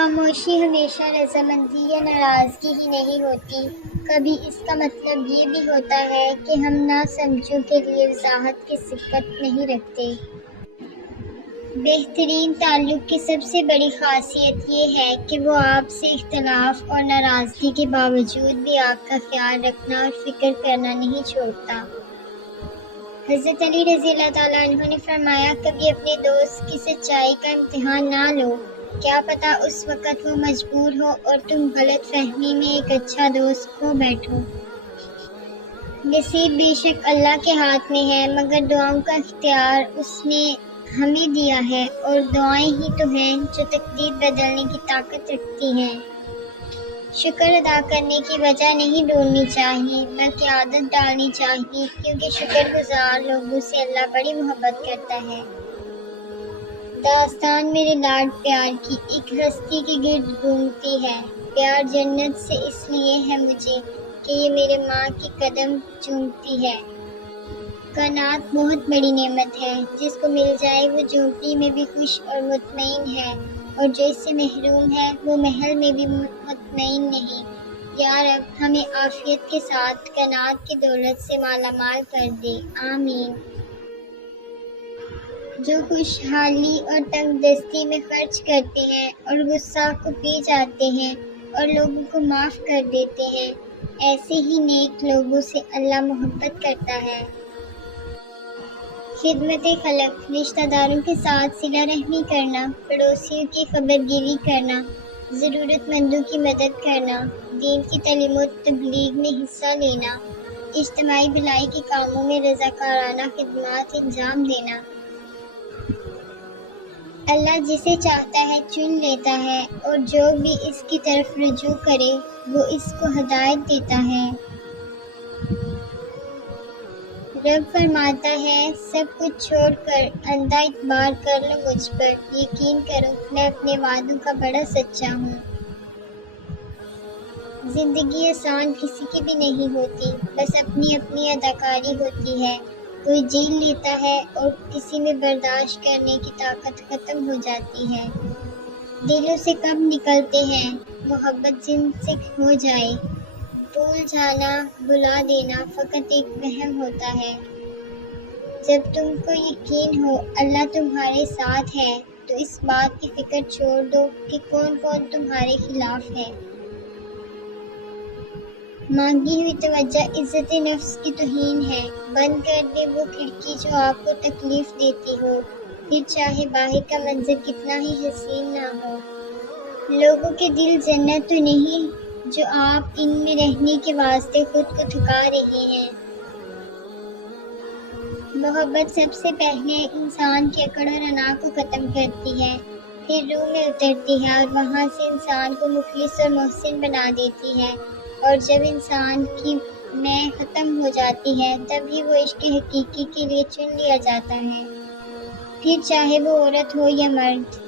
خاموشی ہمیشہ رضامندی یا ناراضگی ہی نہیں ہوتی، کبھی اس کا مطلب یہ بھی ہوتا ہے کہ ہم ناسمجھوں کے لیے وضاحت کی سبقت نہیں رکھتے۔ بہترین تعلق کی سب سے بڑی خاصیت یہ ہے کہ وہ آپ سے اختلاف اور ناراضگی کے باوجود بھی آپ کا خیال رکھنا اور فکر کرنا نہیں چھوڑتا۔ حضرت علی رضی اللہ تعالیٰ عنہ نے فرمایا، کبھی اپنے دوست کی سچائی کا امتحان نہ لو، کیا پتہ اس وقت وہ مجبور ہو اور تم غلط فہمی میں ایک اچھا دوست کھو بیٹھو۔ نصیب بے شک اللہ کے ہاتھ میں ہے، مگر دعاؤں کا اختیار اس نے ہمیں دیا ہے، اور دعائیں ہی تو ہیں جو تقدیر بدلنے کی طاقت رکھتی ہیں۔ شکر ادا کرنے کی وجہ نہیں ڈھونڈنی چاہیے، بلکہ عادت ڈالنی چاہیے، کیونکہ شکر گزار لوگوں سے اللہ بڑی محبت کرتا ہے۔ داستان میرے لاڈ پیار کی ایک ہستی کے گرد گھومتی ہے۔ پیار جنت سے اس لیے ہے مجھے کہ یہ میرے ماں کی قدم چومتی ہے۔ کائنات بہت بڑی نعمت ہے، جس کو مل جائے وہ جھونپڑی میں بھی خوش اور مطمئن ہے، اور جو اس سے محروم ہے وہ محل میں بھی مطمئن نہیں۔ یا رب ہمیں عافیت کے ساتھ کائنات کی دولت سے مالا مال کر دے، آمین۔ جو خوشحالی اور تنگ دستی میں خرچ کرتے ہیں اور غصہ کو پی جاتے ہیں اور لوگوں کو معاف کر دیتے ہیں، ایسے ہی نیک لوگوں سے اللہ محبت کرتا ہے۔ خدمت خلق، رشتہ داروں کے ساتھ صلہ رحمی کرنا، پڑوسیوں کی خبر گیری کرنا، ضرورت مندوں کی مدد کرنا، دین کی تعلیم و تبلیغ میں حصہ لینا، اجتماعی بھلائی کے کاموں میں رضاکارانہ خدمات انجام دینا۔ اللہ جسے چاہتا ہے چن لیتا ہے، اور جو بھی اس کی طرف رجوع کرے وہ اس کو ہدایت دیتا ہے۔ رب فرماتا ہے، سب کچھ چھوڑ کر اندھا اعتبار کر لو مجھ پر، یقین کرو میں اپنے وعدوں کا بڑا سچا ہوں۔ زندگی آسان کسی کی بھی نہیں ہوتی، بس اپنی اپنی اداکاری ہوتی ہے۔ کوئی جیل لیتا ہے اور کسی میں برداشت کرنے کی طاقت ختم ہو جاتی ہے۔ دلوں سے کب نکلتے ہیں، محبت جن سے ہو جائے، بھول جانا بھلا دینا فقط ایک وہم ہوتا ہے۔ جب تم کو یقین ہو اللہ تمہارے ساتھ ہے تو اس بات کی فکر چھوڑ دو کہ کون کون تمہارے خلاف ہے۔ مانگی ہوئی توجہ عزت نفس کی توہین ہے۔ بند کر دے وہ کھڑکی جو آپ کو تکلیف دیتی ہو، پھر چاہے باہر کا منظر کتنا ہی حسین نہ ہو۔ لوگوں کے دل جنت تو نہیں جو آپ ان میں رہنے کے واسطے خود کو تھکا رہے ہیں۔ محبت سب سے پہلے انسان کی اکڑ اور انا کو ختم کرتی ہے، پھر روح میں اترتی ہے اور وہاں سے انسان کو مخلص اور محسن بنا دیتی ہے، اور جب انسان کی میں ختم ہو جاتی ہے تب ہی وہ عشق حقیقی کے لیے چن لیا جاتا ہے، پھر چاہے وہ عورت ہو یا مرد۔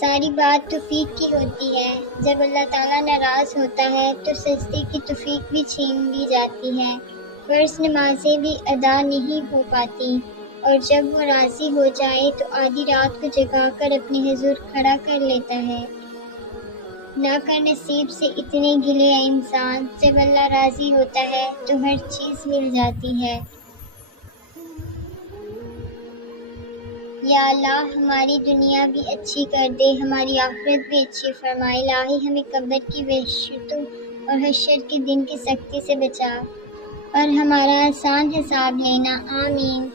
ساری بات توفیق کی ہوتی ہے۔ جب اللہ تعالیٰ ناراض ہوتا ہے تو سجدے کی توفیق بھی چھین لی جاتی ہے، فرض نمازیں بھی ادا نہیں ہو پاتی، اور جب وہ راضی ہو جائے تو آدھی رات کو جگا کر اپنے حضور کھڑا کر لیتا ہے۔ نہ کر نصیب سے اتنے گلے انسان، جب اللہ راضی ہوتا ہے تو ہر چیز مل جاتی ہے۔ یا اللہ ہماری دنیا بھی اچھی کر دے، ہماری آخرت بھی اچھی فرمائے۔ الہی ہمیں قبر کی وحشتوں اور حشر کے دن کی سختی سے بچا، اور ہمارا آسان حساب لینا، آمین۔